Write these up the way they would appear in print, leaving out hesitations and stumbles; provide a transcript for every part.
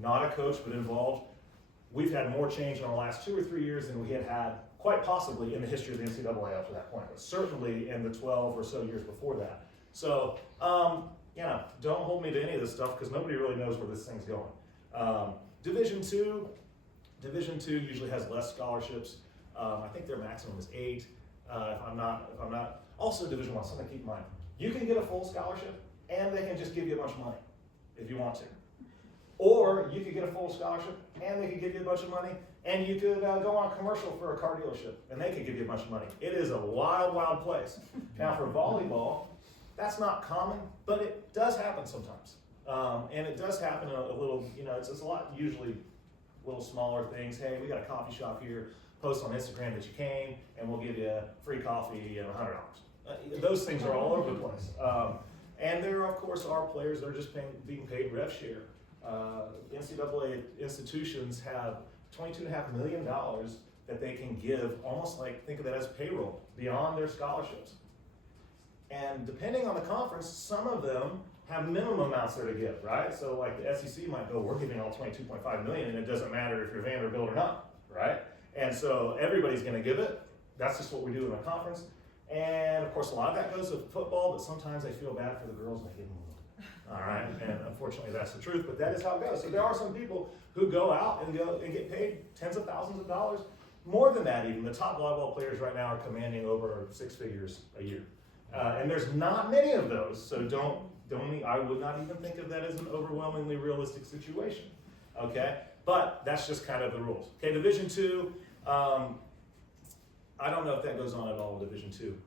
not a coach but involved, we've had more change in the last 2 or 3 years than we had quite possibly in the history of the NCAA up to that point, but certainly in the 12 or so years before that. So, don't hold me to any of this stuff because nobody really knows where this thing's going. Division two usually has less scholarships. I think their maximum is 8. If I'm not. Also, Division One, something to keep in mind. You can get a full scholarship, and they can just give you a bunch of money if you want to. Or you could get a full scholarship, and they could give you a bunch of money, and you could go on a commercial for a car dealership, and they could give you a bunch of money. It is a wild, wild place. Now, for volleyball, that's not common, but it does happen sometimes. And it does happen a little, it's a lot, usually little smaller things. Hey, we got a coffee shop here, post on Instagram that you came, and we'll give you free coffee, $100. Those things are all over the place. And there, of course, are players that are just being paid rev share. NCAA institutions have $22.5 million that they can give, almost like, think of that as payroll, beyond their scholarships. And depending on the conference, some of them have minimum amounts there to give, right? So like the SEC might go, we're giving all $22.5 million, and it doesn't matter if you're Vanderbilt or not, right? And so everybody's gonna give it. That's just what we do in a conference. And of course, a lot of that goes to football, but sometimes I feel bad for the girls and I give them a little. All right, and unfortunately that's the truth, but that is how it goes. So there are some people who go out and get paid tens of thousands of dollars, more than that even. The top volleyball players right now are commanding over 6 figures a year. And there's not many of those, so I would not even think of that as an overwhelmingly realistic situation, okay? But that's just kind of the rules. Okay, Division Two, I don't know if that goes on at all in Division Two,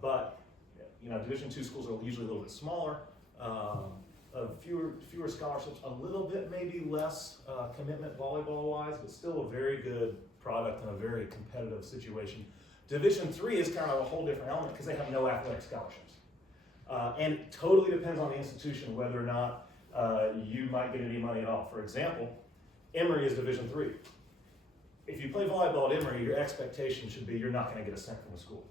but Division Two schools are usually a little bit smaller, fewer scholarships, a little bit maybe less commitment volleyball-wise, but still a very good product and a very competitive situation. Division Three is kind of a whole different element because they have no athletic scholarships. And it totally depends on the institution whether or not you might get any money at all. For example, Emory is Division Three. If you play volleyball at Emory, your expectation should be you're not going to get a cent from the school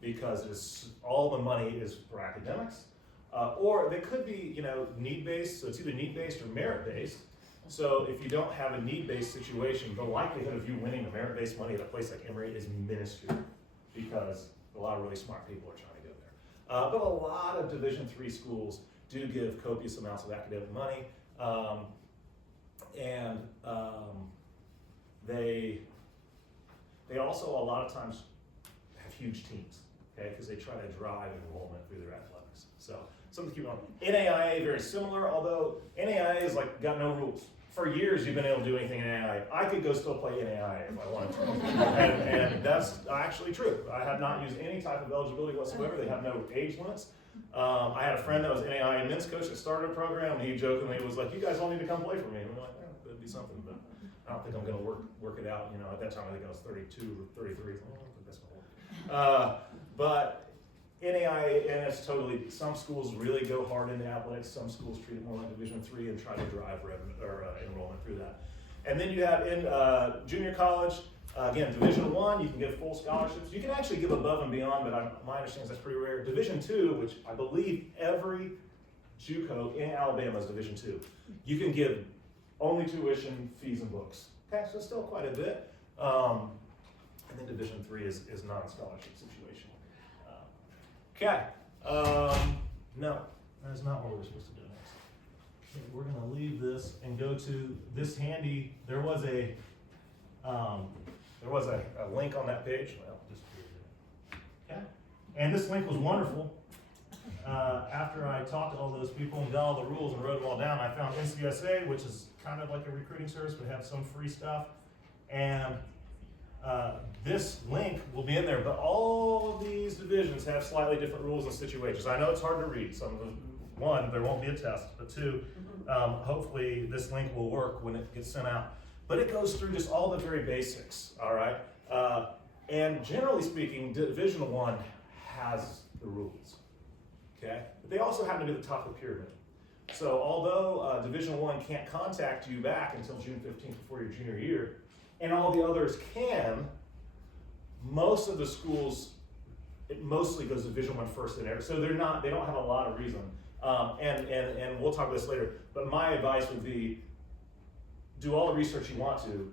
because all the money is for academics, or they could be need-based. So it's either need-based or merit-based. So if you don't have a need-based situation, the likelihood of you winning the merit-based money at a place like Emory is minuscule because a lot of really smart people are trying to go there. But a lot of Division III schools do give copious amounts of academic money, and they also a lot of times have huge teams, okay, because they try to drive enrollment through their athletics. So something to keep on. NAIA, very similar, although NAIA is got no rules. For years, you've been able to do anything in NAIA. I could go still play NAIA if I wanted to. and that's actually true. I have not used any type of eligibility whatsoever. They have no age limits. I had a friend that was NAIA men's coach that started a program, and he jokingly was like, you guys all need to come play for me. And we're like, that'd be something, but I don't think I'm going to work it out. At that time, I think I was 32 or 33. I don't think that's going to work. But NAIA, and it's totally, some schools really go hard into athletics, some schools treat it more like Division III and try to drive revenue or enrollment through that. And then you have in junior college, again, Division I, you can give full scholarships. You can actually give above and beyond, but my understanding is that's pretty rare. Division II, which I believe every JUCO in Alabama is Division II. You can give only tuition, fees, and books. Okay, so still quite a bit. And then Division III is non-scholarship situation. Okay, no, that is not what we're supposed to do next. Okay, we're gonna leave this and go to this handy, there was a link on that page. Well, just okay. And this link was wonderful. After I talked to all those people and got all the rules and wrote them all down, I found NCSA, which is kind of like a recruiting service, but have some free stuff. And this link will be in there, but all of these divisions have slightly different rules and situations. I know it's hard to read. One, there won't be a test, but two, hopefully this link will work when it gets sent out. But it goes through just all the very basics, all right? And generally speaking, Division I has the rules, okay? But they also happen to be the top of the pyramid. So although Division I can't contact you back until June 15th before your junior year, and all the others can, most of the schools, it mostly goes Division I first in there. So they don't have a lot of reason. And we'll talk about this later, but my advice would be, do all the research you want to,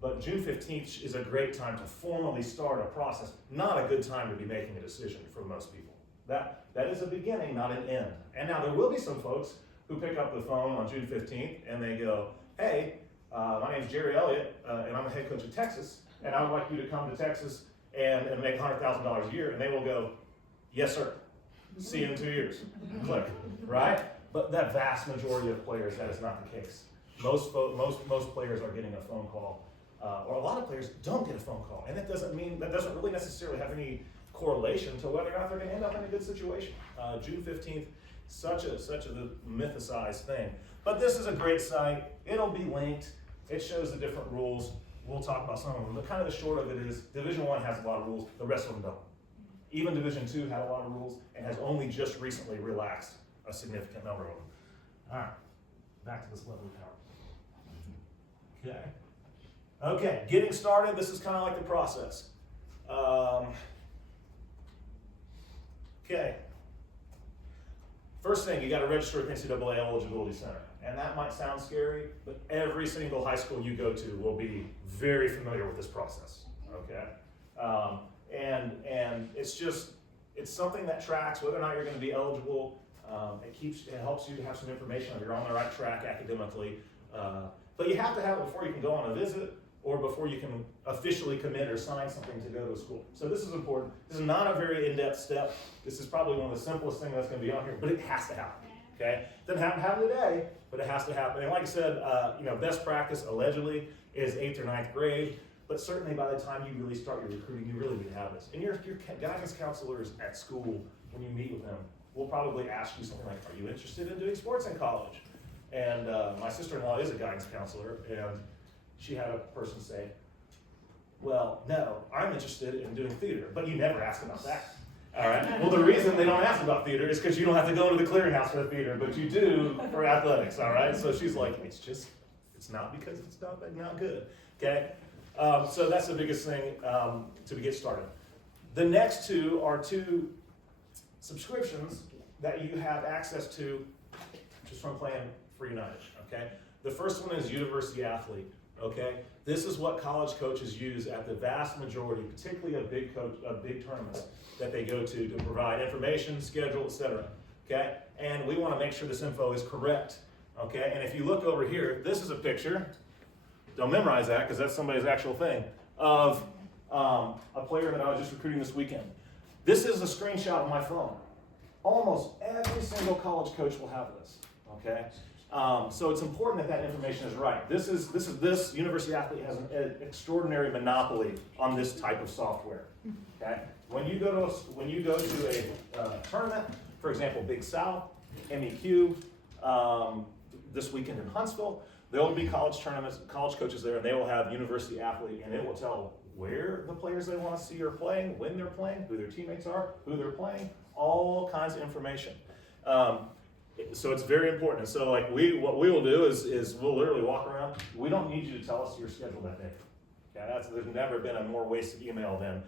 but June 15th is a great time to formally start a process. Not a good time to be making a decision for most people. That is a beginning, not an end. And now there will be some folks who pick up the phone on June 15th and they go, hey, my name's Jerry Elliott, and I'm the head coach of Texas, and I would like you to come to Texas and make $100,000 a year. And they will go, yes, sir. See you in 2 years. Click, right? But that vast majority of players, that is not the case. Most players are getting a phone call, or a lot of players don't get a phone call, and that doesn't really necessarily have any correlation to whether or not they're going to end up in a good situation. June 15th, such a mythicized thing. But this is a great site. It'll be linked. It shows the different rules. We'll talk about some of them. But kind of the short of it is Division I has a lot of rules. The rest of them don't. Even Division II had a lot of rules and has only just recently relaxed a significant number of them. All right, back to this lovely power. Okay, getting started. This is kind of like the process. Okay. First thing, you got to register with NCAA Eligibility Center. And that might sound scary, but every single high school you go to will be very familiar with this process, okay? And it's something that tracks whether or not you're going to be eligible. It helps you to have some information if you're on the right track academically. But you have to have it before you can go on a visit or before you can officially commit or sign something to go to a school. So this is important. This is not a very in-depth step. This is probably one of the simplest things that's going to be on here, but it has to happen. Okay, doesn't have to happen today, but it has to happen. And like I said, best practice allegedly is 8th or 9th grade, but certainly by the time you really start your recruiting, you really need to have this. And your guidance counselors at school, when you meet with them, will probably ask you something like, "Are you interested in doing sports in college?" And my sister-in-law is a guidance counselor, and she had a person say, "Well, no, I'm interested in doing theater," but you never ask about that. All right. Well, the reason they don't ask about theater is because you don't have to go to the clearinghouse for the theater, but you do for athletics. All right. So she's like, it's not because it's not good. Okay. So that's the biggest thing to get started. The next two are two subscriptions that you have access to just from playing for United. Okay. The first one is University Athlete. Okay. This is what college coaches use at the vast majority, particularly of big tournaments that they go to provide information, schedule, etc. Okay, and we want to make sure this info is correct. Okay, and if you look over here, this is a picture. Don't memorize that because that's somebody's actual thing of a player that I was just recruiting this weekend. This is a screenshot of my phone. Almost every single college coach will have this. Okay. So it's important that information is right. This University Athlete has an extraordinary monopoly on this type of software. Okay, when you go to a tournament, for example, Big South, MEQ, this weekend in Huntsville, there will be college coaches there, and they will have University Athlete, and it will tell where the players they want to see are playing, when they're playing, who their teammates are, who they're playing, all kinds of information. So it's very important. And so what we will do is we'll literally walk around. We don't need you to tell us your schedule that day. Okay, there's never been a more wasted email than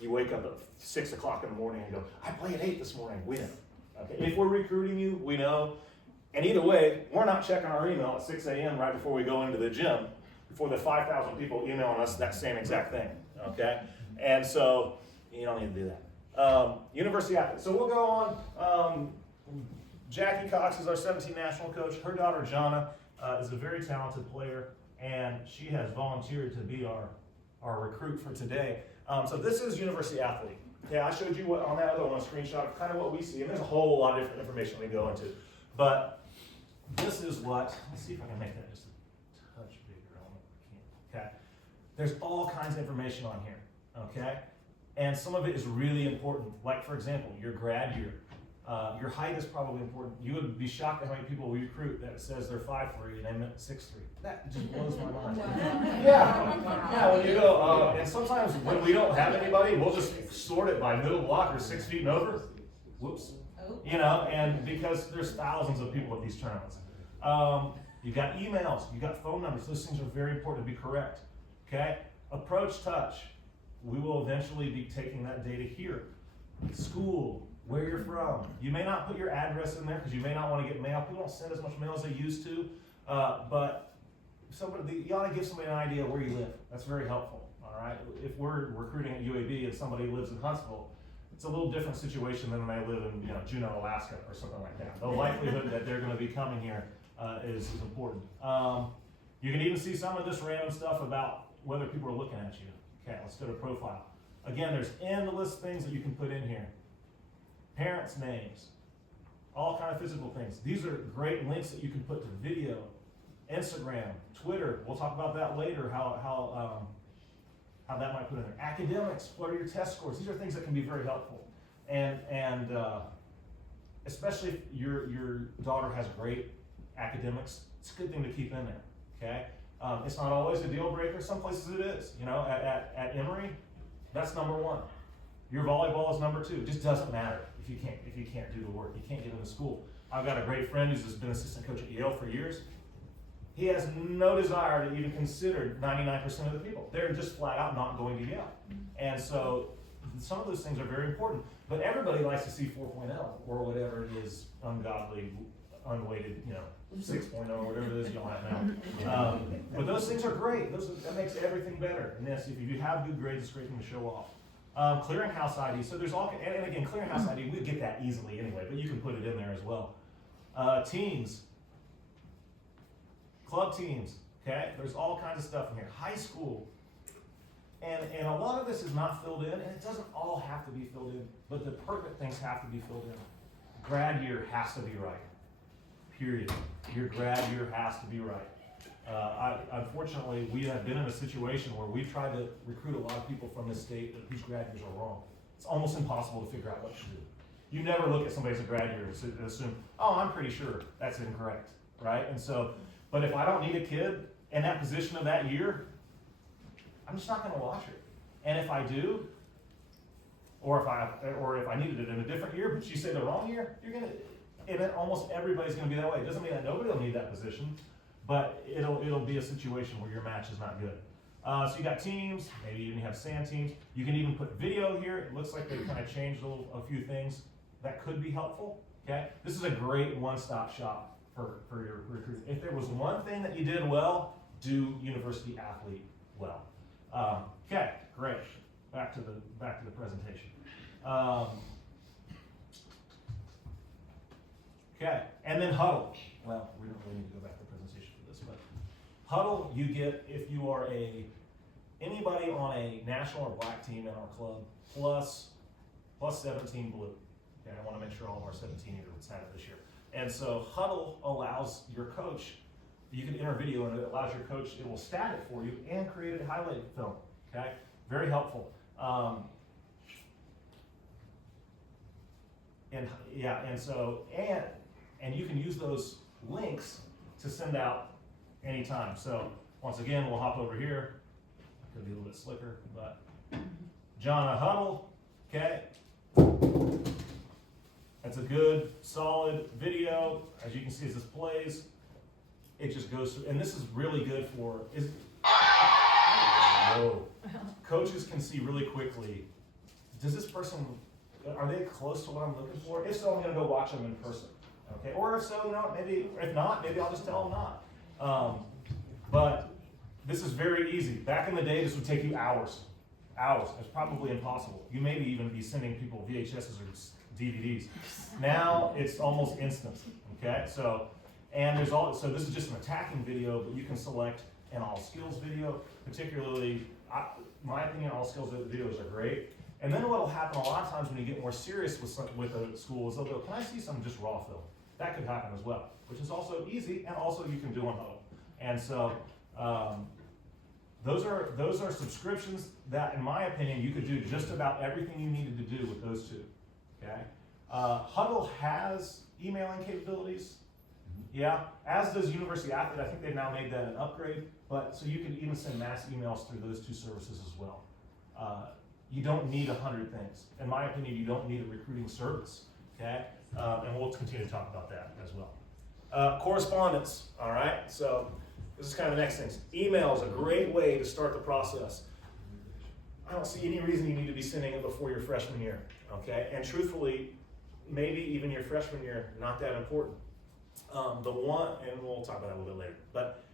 you wake up at 6 o'clock in the morning and go, I play at 8 this morning. We know. Okay, if we're recruiting you, we know. And either way, we're not checking our email at 6 a.m. right before we go into the gym before the 5,000 people emailing us that same exact thing. Okay, and so you don't need to do that. University Athlete. So we'll go on. Jackie Cox is our 17 national coach. Her daughter, Jonna, is a very talented player, and she has volunteered to be our recruit for today. So this is University Athlete. Okay, I showed you on that other one, a screenshot of kind of what we see, and there's a whole lot of different information we go into. But this is what, let's see if I can make that just a touch bigger. Okay, there's all kinds of information on here, okay? And some of it is really important. Like, for example, your grad year. Your height is probably important. You would be shocked at how many people we recruit that says they're 5'3" and they meant 6'3". That just blows my mind. Yeah, when you go, and sometimes when we don't have anybody, we'll just sort it by middle block or 6 feet and over. Whoops. You know, and because there's thousands of people at these tournaments. You've got emails, you've got phone numbers. Those things are very important to be correct. Okay? Approach touch. We will eventually be taking that data here. School. Where you're from. You may not put your address in there because you may not want to get mail. People don't send as much mail as they used to, but you ought to give somebody an idea where you live. That's very helpful, all right? If we're recruiting at UAB and somebody lives in Huntsville, it's a little different situation than when they live in Juneau, Alaska, or something like that. The likelihood that they're going to be coming here is important. You can even see some of this random stuff about whether people are looking at you. Okay, let's go to profile. Again, there's endless things that you can put in here. Parents' names, all kind of physical things. These are great links that you can put to video, Instagram, Twitter. We'll talk about that later, how that might put in there. Academics, what are your test scores? These are things that can be very helpful. And especially if your daughter has great academics, it's a good thing to keep in there, okay? It's not always a deal breaker. Some places it is. At Emory, that's number one. Your volleyball is number two. It just doesn't matter if you can't do the work. You can't get into school. I've got a great friend who's been assistant coach at Yale for years. He has no desire to even consider 99% of the people. They're just flat out not going to Yale. And so some of those things are very important. But everybody likes to see 4.0 or whatever it is, ungodly, unweighted, 6.0 or whatever it is you don't have now. But those things are great. That makes everything better. And yes, if you have good grades, it's a great thing to show off. Clearinghouse ID. So there's and again, clearinghouse ID, we get that easily anyway, but you can put it in there as well. Teams. Club teams, okay? There's all kinds of stuff in here. High school. And a lot of this is not filled in, and it doesn't all have to be filled in, but the pertinent things have to be filled in. Grad year has to be right, period. Your grad year has to be right. Unfortunately, we have been in a situation where we've tried to recruit a lot of people from this state whose grad years are wrong. It's almost impossible to figure out what to do. You never look at somebody's grad year and assume, oh, I'm pretty sure that's incorrect, right? And so, but if I don't need a kid in that position of that year, I'm just not going to watch it. And if I do, or if I needed it in a different year, but you say the wrong year, and then almost everybody's going to be that way. It doesn't mean that nobody will need that position, but it'll be a situation where your match is not good. So you got teams, maybe you even have sand teams. You can even put video here. It looks like they kind of changed a few things that could be helpful. Okay, this is a great one-stop shop for your recruiting. If there was one thing that you did well, do university athlete well. Okay, great. Back to the presentation. Okay, and then huddle. Well, we don't really need to go back to the presentation for this, but huddle you get if you are anybody on a national or black team in our club plus 17 blue. Okay, I want to make sure all of our 17-year-olds have it this year. And so huddle allows your coach, you can enter video and it allows your coach, it will stat it for you and create a highlight film, okay? Very helpful. And you can use those links to send out anytime. So once again, we'll hop over here. Could be a little bit slicker, but John Huddle, okay? That's a good, solid video. As you can see, as this plays, it just goes through. And this is really good for, coaches can see really quickly, does this person, are they close to what I'm looking for? If so, I'm gonna go watch them in person, okay? Or if so, if not, maybe I'll just tell them not. But this is very easy. Back in the day, this would take you hours. It's probably impossible. You maybe even be sending people VHSs or DVDs. Now it's almost instant, okay? So this is just an attacking video, but you can select an all skills video, particularly, my opinion, all skills videos are great. And then what'll happen a lot of times when you get more serious with a school is they'll go, can I see some just raw film? That could happen as well, which is also easy, and also you can do on Huddle. And so those are subscriptions that, in my opinion, you could do just about everything you needed to do with those two. Okay, Huddle has emailing capabilities. Yeah, as does University Athlete. I think they've now made that an upgrade. But so you can even send mass emails through those two services as well. You don't need 100 things. In my opinion, you don't need a recruiting service. Okay, and we'll continue to talk about that as well. Correspondence. All right. So this is kind of the next thing. Email is a great way to start the process. I don't see any reason you need to be sending it before your freshman year. Okay, and truthfully, maybe even your freshman year, not that important. And we'll talk about that a little bit later. But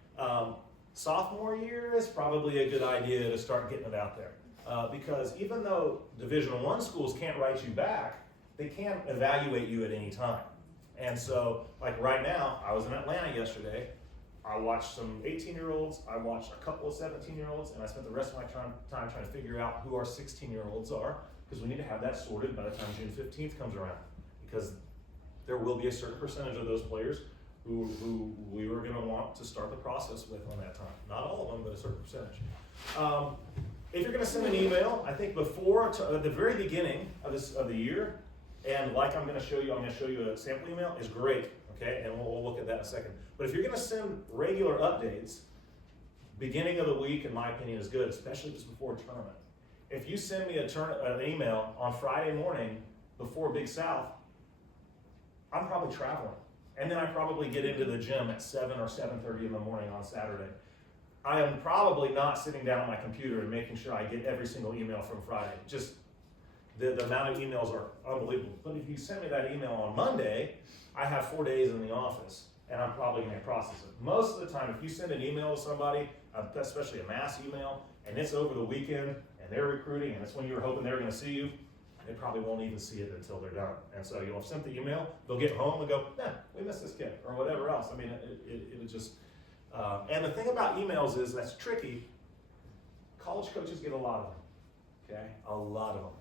Sophomore year is probably a good idea to start getting it out there. Because even though Division I schools can't write you back, they can evaluate you at any time. And so, like right now, I was in Atlanta yesterday. I watched some 18-year-olds, I watched a couple of 17-year-olds, and I spent the rest of my time trying to figure out who our 16-year-olds are, because we need to have that sorted by the time June 15th comes around. Because there will be a certain percentage of those players who we were going to want to start the process with on that time. Not all of them, but a certain percentage. If you're going to send an email, I think at the very beginning of the year, and like I'm going to show you a sample email, is great. Okay, and we'll look at that in a second. But if you're going to send regular updates, beginning of the week, in my opinion, is good, especially just before a tournament. If you send me an email on Friday morning before Big South, I'm probably traveling. And then I probably get into the gym at 7 or 7:30 in the morning on Saturday. I am probably not sitting down at my computer and making sure I get every single email from Friday. Just the amount of emails are unbelievable. But if you send me that email on Monday, I have 4 days in the office, and I'm probably going to process it. Most of the time, if you send an email to somebody, especially a mass email, and it's over the weekend, and they're recruiting, and it's when you were hoping they were going to see you, they probably won't even see it until they're done. And so you'll have sent the email, they'll get home and go, we missed this kid, or whatever else. I mean, it just, and the thing about emails is that's tricky. College coaches get a lot of them, okay? A lot of them.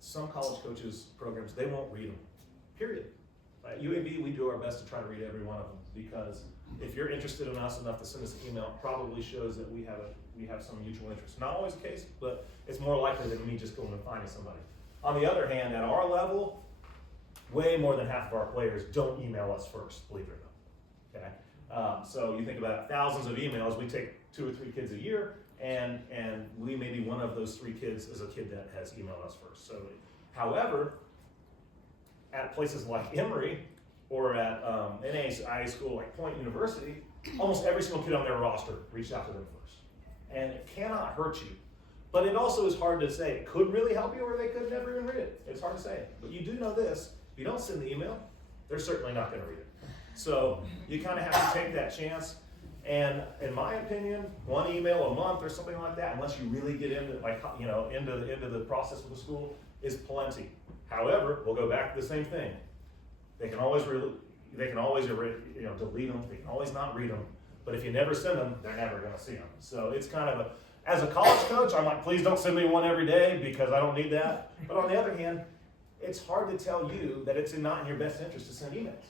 Some college coaches' programs, they won't read them. Period. At UAB, we do our best to try to read every one of them, because if you're interested in us enough to send us an email, it probably shows that we have some mutual interest. Not always the case, but it's more likely than me just going and finding somebody. On the other hand, at our level, way more than half of our players don't email us first, believe it or not. Okay? So you think about thousands of emails, we take 2 or 3 kids a year, and we may be one of those 3 kids is a kid that has emailed us first. So, however, at places like Emory or at NAIA school like Point University, almost every single kid on their roster reached out to them first. And it cannot hurt you. But it also is hard to say. It could really help you, or they could never even read it. It's hard to say. But you do know this. If you don't send the email, they're certainly not going to read it. So you kind of have to take that chance. And in my opinion, 1 email a month or something like that, unless you really get into into the process of the school, is plenty. However, we'll go back to the same thing. They can always delete them. They can always not read them. But if you never send them, they're never going to see them. So it's kind of as a college coach, I'm like, please don't send me one every day because I don't need that. But on the other hand, it's hard to tell you that it's not in your best interest to send emails.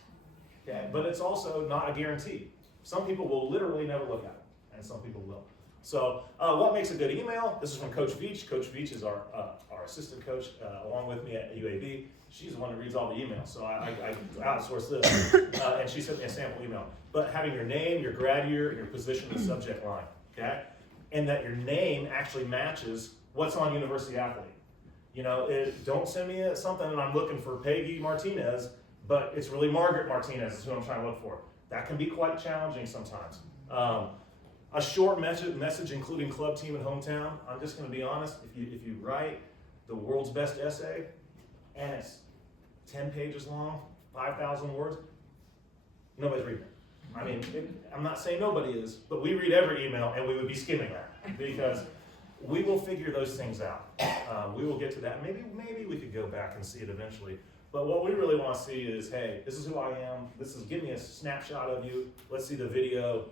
Okay? But it's also not a guarantee. Some people will literally never look at it, and some people will. So what makes a good email? This is from Coach Veach. Coach Veach is our assistant coach along with me at UAB. She's the one who reads all the emails, so I outsource this. And she sent me a sample email. But having your name, your grad year, and your position in the subject line, okay? And that your name actually matches what's on University Athlete. Don't send me something and I'm looking for Peggy Martinez, but it's really Margaret Martinez is who I'm trying to look for. That can be quite challenging sometimes. A short message including club, team, and hometown. I'm just going to be honest. If you write the world's best essay and it's 10 pages long, 5,000 words, nobody's reading it. I mean, I'm not saying nobody is, but we read every email and we would be skimming that because we will figure those things out. We will get to that. Maybe we could go back and see it eventually. But what we really want to see is, hey, this is who I am. Give me a snapshot of you. Let's see the video.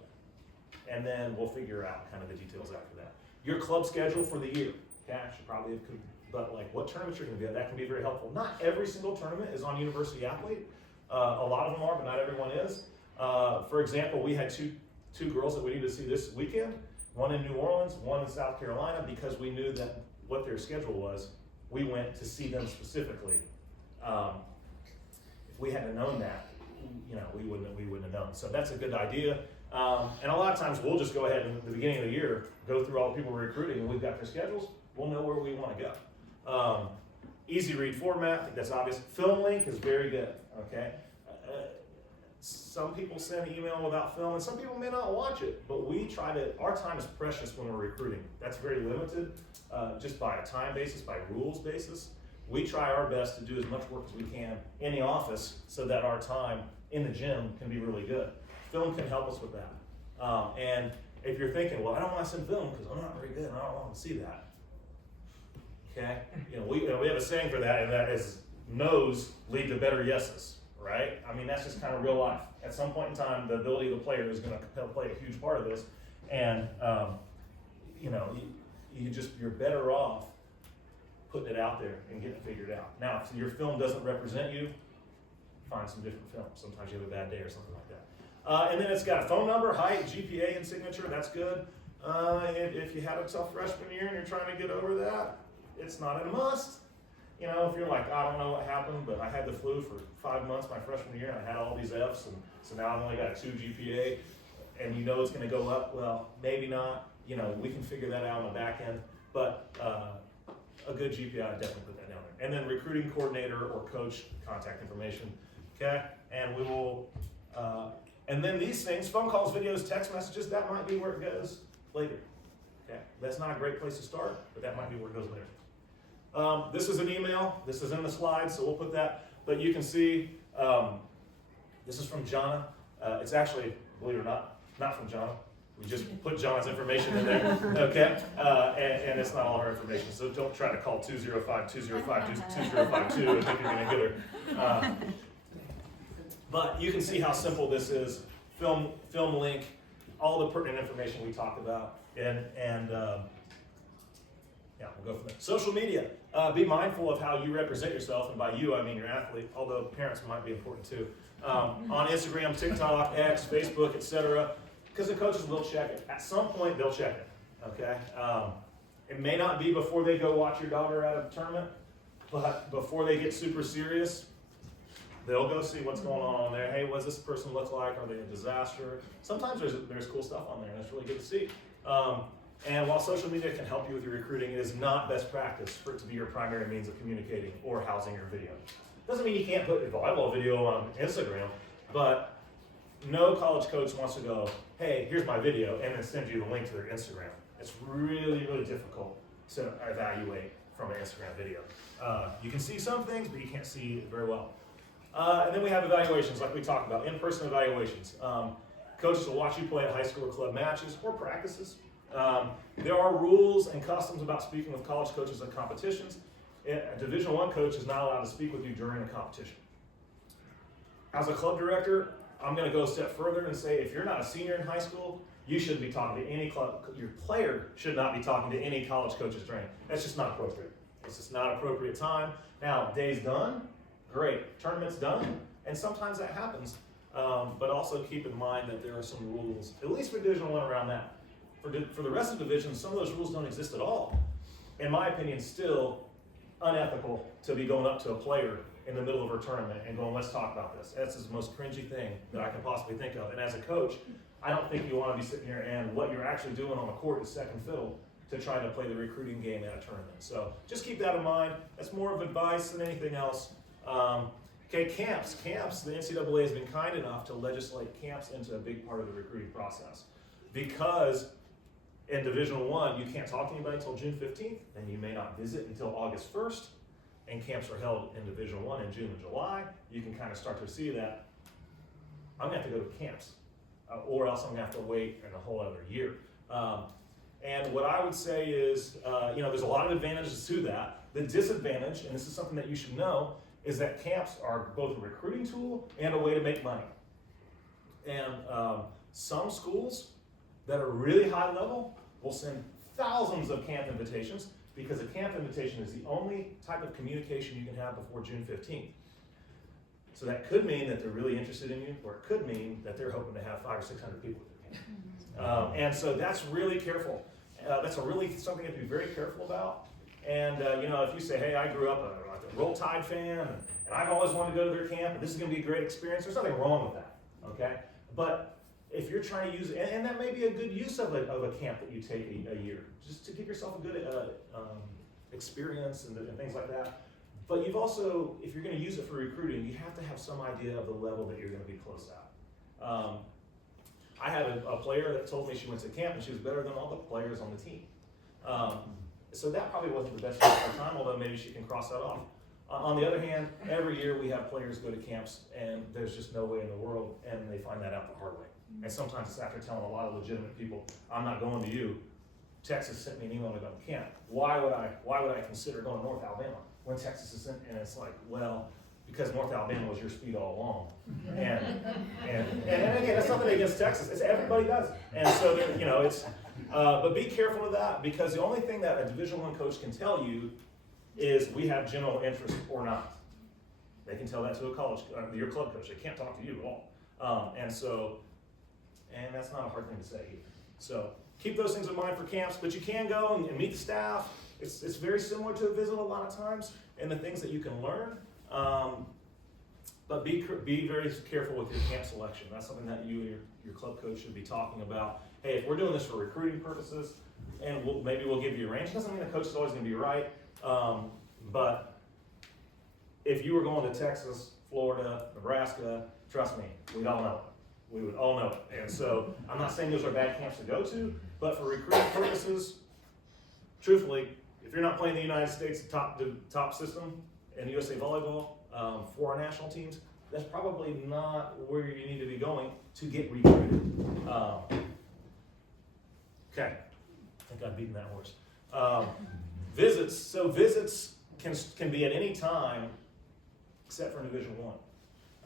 And then we'll figure out kind of the details after that. Your club schedule for the year. Okay, I should probably have, but like what tournaments you're going to be at, that can be very helpful. Not every single tournament is on University Athlete. A lot of them are, but not everyone is. For example, we had two girls that we needed to see this weekend. One in New Orleans, one in South Carolina, because we knew that what their schedule was. We went to see them specifically. If we hadn't known that, we wouldn't have known. So that's a good idea. And a lot of times we'll just go ahead and at the beginning of the year, go through all the people we're recruiting and we've got their schedules. We'll know where we want to go. Easy read format, I think that's obvious. Film link is very good, okay? Some people send email without film and some people may not watch it, but our time is precious when we're recruiting. That's very limited, just by a time basis, by rules basis. We try our best to do as much work as we can in the office so that our time in the gym can be really good. Film can help us with that. And if you're thinking, well, I don't want to send film because I'm not very good and I don't want to see that. Okay? We have a saying for that, and that is no's lead to better yeses, right? I mean, that's just kind of real life. At some point in time, the ability of the player is going to play a huge part of this. And, you're better off putting it out there and getting it figured out. Now, if your film doesn't represent you, find some different film. Sometimes you have a bad day or something like that. And then it's got a phone number, height, GPA, and signature. That's good. If you had a tough freshman year and you're trying to get over that, it's not a must. If you're like, I don't know what happened, but I had the flu for 5 months my freshman year and I had all these F's, and so now I've only got a 2 GPA, and it's going to go up. Well, maybe not. We can figure that out on the back end, but a good GPA, I definitely put that down there. And then recruiting coordinator or coach contact information, okay? And we will, and then these things, phone calls, videos, text messages, that might be where it goes later, okay? That's not a great place to start, but that might be where it goes later. This is an email. This is in the slides, so we'll put that. But you can see, this is from Jonna. It's actually, believe it or not from Jonna. We just put Jonna's information in there, okay? And it's not all her information, so don't try to call 205-205-2052 and think you're gonna get her. But you can see how simple this is. Film link, all the pertinent information we talked about, and yeah, we'll go from there. Social media. Be mindful of how you represent yourself, and by you I mean your athlete, although parents might be important too. On Instagram, TikTok, X, Facebook, etc. Because the coaches will check it. At some point, they'll check it, okay? It may not be before they go watch your daughter at a tournament, but before they get super serious, they'll go see what's going on there. Hey, what does this person look like? Are they a disaster? Sometimes there's cool stuff on there, and it's really good to see. And while social media can help you with your recruiting, it is not best practice for it to be your primary means of communicating or housing your video. Doesn't mean you can't put a volleyball video on Instagram, but no college coach wants to go, hey, here's my video, and then send you the link to their Instagram. It's really, really difficult to evaluate from an Instagram video. You can see some things, but you can't see it very well. And then we have evaluations, like we talked about, in-person evaluations. Coaches will watch you play at high school or club matches or practices. There are rules and customs about speaking with college coaches at competitions. A Division I coach is not allowed to speak with you during a competition. As a club director, I'm going to go a step further and say, if you're not a senior in high school, you shouldn't be talking to any club. Your player should not be talking to any college coaches during. That's just not appropriate. It's just not appropriate time. Now, day's done, great. Tournament's done, and sometimes that happens. But also keep in mind that there are some rules, at least for Division I, around that. For the rest of the divisions, some of those rules don't exist at all. In my opinion, still unethical to be going up to a player in the middle of her tournament and going, let's talk about this. That's the most cringy thing that I can possibly think of. And as a coach, I don't think you want to be sitting here and what you're actually doing on the court is second fiddle to trying to play the recruiting game at a tournament. So just keep that in mind. That's more of advice than anything else. Okay, camps. Camps, the NCAA has been kind enough to legislate camps into a big part of the recruiting process. Because in Division I, you can't talk to anybody until June 15th, and you may not visit until August 1st. And camps are held in Division I in June and July. You can kind of start to see that I'm going to have to go to camps, or else I'm going to have to wait a whole other year. And what I would say is, there's a lot of advantages to that. The disadvantage, and this is something that you should know, is that camps are both a recruiting tool and a way to make money. And some schools that are really high level will send thousands of camp invitations, because a camp invitation is the only type of communication you can have before June 15th. So that could mean that they're really interested in you, or it could mean that they're hoping to have 500 or 600 people at their camp. And so that's really careful. That's something you have to be very careful about. And if you say, hey, I grew up a Roll Tide fan, and I've always wanted to go to their camp, and this is going to be a great experience, there's nothing wrong with that, okay? But if you're trying to use it, and that may be a good use of a camp that you take a year, just to give yourself a good experience and things like that. But you've also, if you're going to use it for recruiting, you have to have some idea of the level that you're going to be close at. I had a player that told me she went to camp and she was better than all the players on the team. So that probably wasn't the best use of her time, although maybe she can cross that off. On the other hand, every year we have players go to camps and there's just no way in the world, and they find that out the hard way. And sometimes it's after telling a lot of legitimate people, I'm not going to you. Texas sent me an email to go to camp. Why would I consider going to North Alabama when Texas is sent? And it's like, well, because North Alabama was your speed all along. And again, that's nothing against Texas. It's everybody does it. And so, it's, but be careful of that, because the only thing that a Division I coach can tell you is we have general interest or not. They can tell that to a college, your club coach. They can't talk to you at all. And that's not a hard thing to say either. So keep those things in mind for camps, but you can go and meet the staff. It's very similar to a visit a lot of times, and the things that you can learn. But be very careful with your camp selection. That's something that you and your club coach should be talking about. Hey, if we're doing this for recruiting purposes, and maybe we'll give you a range. It doesn't mean the coach is always going to be right, but if you were going to Texas, Florida, Nebraska, trust me, we'd all know it. We would all know it. And so I'm not saying those are bad camps to go to, but for recruiting purposes, truthfully, if you're not playing the United States top system in USA Volleyball for our national teams, that's probably not where you need to be going to get recruited. Okay, I think I've beaten that horse. Visits. So visits can be at any time except for in Division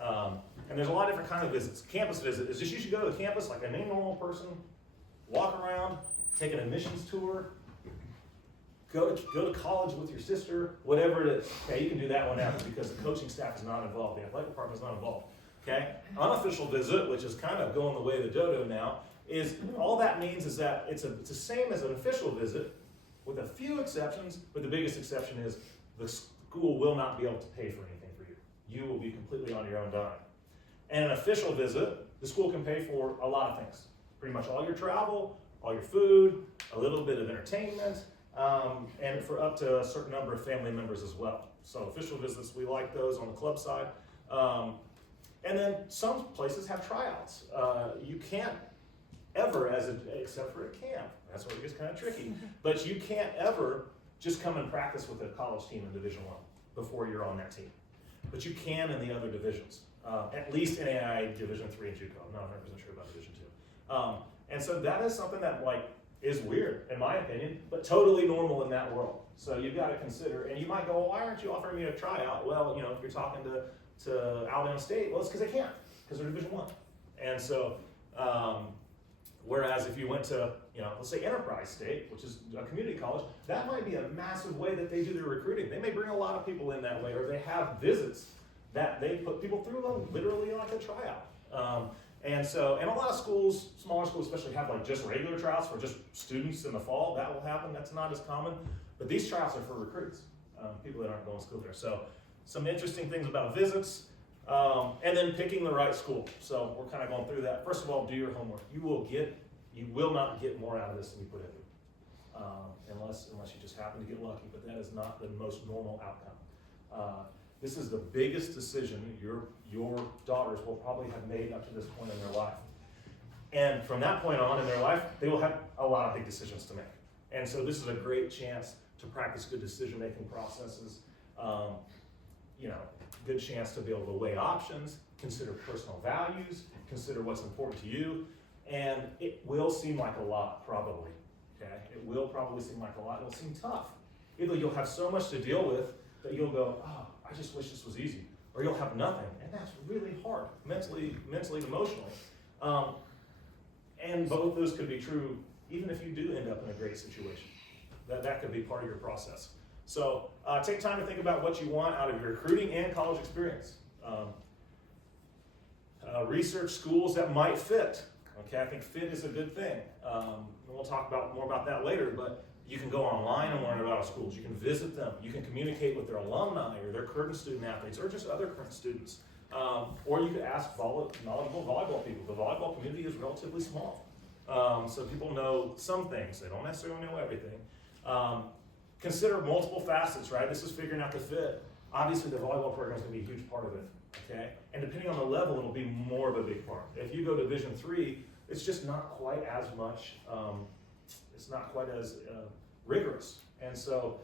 I. And there's a lot of different kinds of visits. Campus visit is just you should go to the campus like any normal person, walk around, take an admissions tour, go to college with your sister, whatever it is. Okay, you can do that one after because the coaching staff is not involved, the athletic department is not involved. Okay, unofficial visit, which is kind of going the way of the dodo now, is all that means is that it's the same as an official visit with a few exceptions, but the biggest exception is the school will not be able to pay for anything for you. You will be completely on your own dime. And an official visit, the school can pay for a lot of things. Pretty much all your travel, all your food, a little bit of entertainment, and for up to a certain number of family members as well. So official visits, we like those on the club side. And then some places have tryouts. You can't ever, except for a camp, that's where it gets kind of tricky, but you can't ever just come and practice with a college team in Division I before you're on that team. But you can in the other divisions, at least in NAIA Division III and JUCO. I'm not 100% sure about Division II. And so that is something that is weird, in my opinion, but totally normal in that world. So you've got to consider, and you might go, well, why aren't you offering me a tryout? Well, if you're talking to Alabama State, well, it's because they can't, because they're Division I. And so, whereas if you went to, let's say Enterprise State, which is a community college, that might be a massive way that they do their recruiting. They may bring a lot of people in that way, or they have visits that they put people through literally like a tryout. And a lot of schools, smaller schools especially, have just regular tryouts for just students in the fall. That will happen. That's not as common. But these tryouts are for recruits, people that aren't going to school there. So some interesting things about visits. And then picking the right school. So we're kind of going through that. First of all, do your homework. You will not get more out of this than you put into it, unless you just happen to get lucky. But that is not the most normal outcome. This is the biggest decision your daughters will probably have made up to this point in their life. And from that point on in their life, they will have a lot of big decisions to make. And so this is a great chance to practice good decision-making processes. Good chance to be able to weigh options, consider personal values, consider what's important to you, and it will seem like a lot, probably. Okay, it will probably seem like a lot. It'll seem tough. Either you'll have so much to deal with that you'll go, oh, I just wish this was easy, or you'll have nothing, and that's really hard, mentally, emotionally. And both those could be true, even if you do end up in a great situation. That could be part of your process. So take time to think about what you want out of your recruiting and college experience. Research schools that might fit. Okay, I think fit is a good thing. We'll talk more about that later, but you can go online and learn about schools. You can visit them. You can communicate with their alumni or their current student athletes or just other current students. Or you could ask knowledgeable volleyball people. The volleyball community is relatively small. So people know some things. They don't necessarily know everything. Consider multiple facets, right? This is figuring out the fit. Obviously, the volleyball program is going to be a huge part of it, okay? And depending on the level, it'll be more of a big part. If you go to Division III, it's just not quite as much, it's not quite as rigorous. And so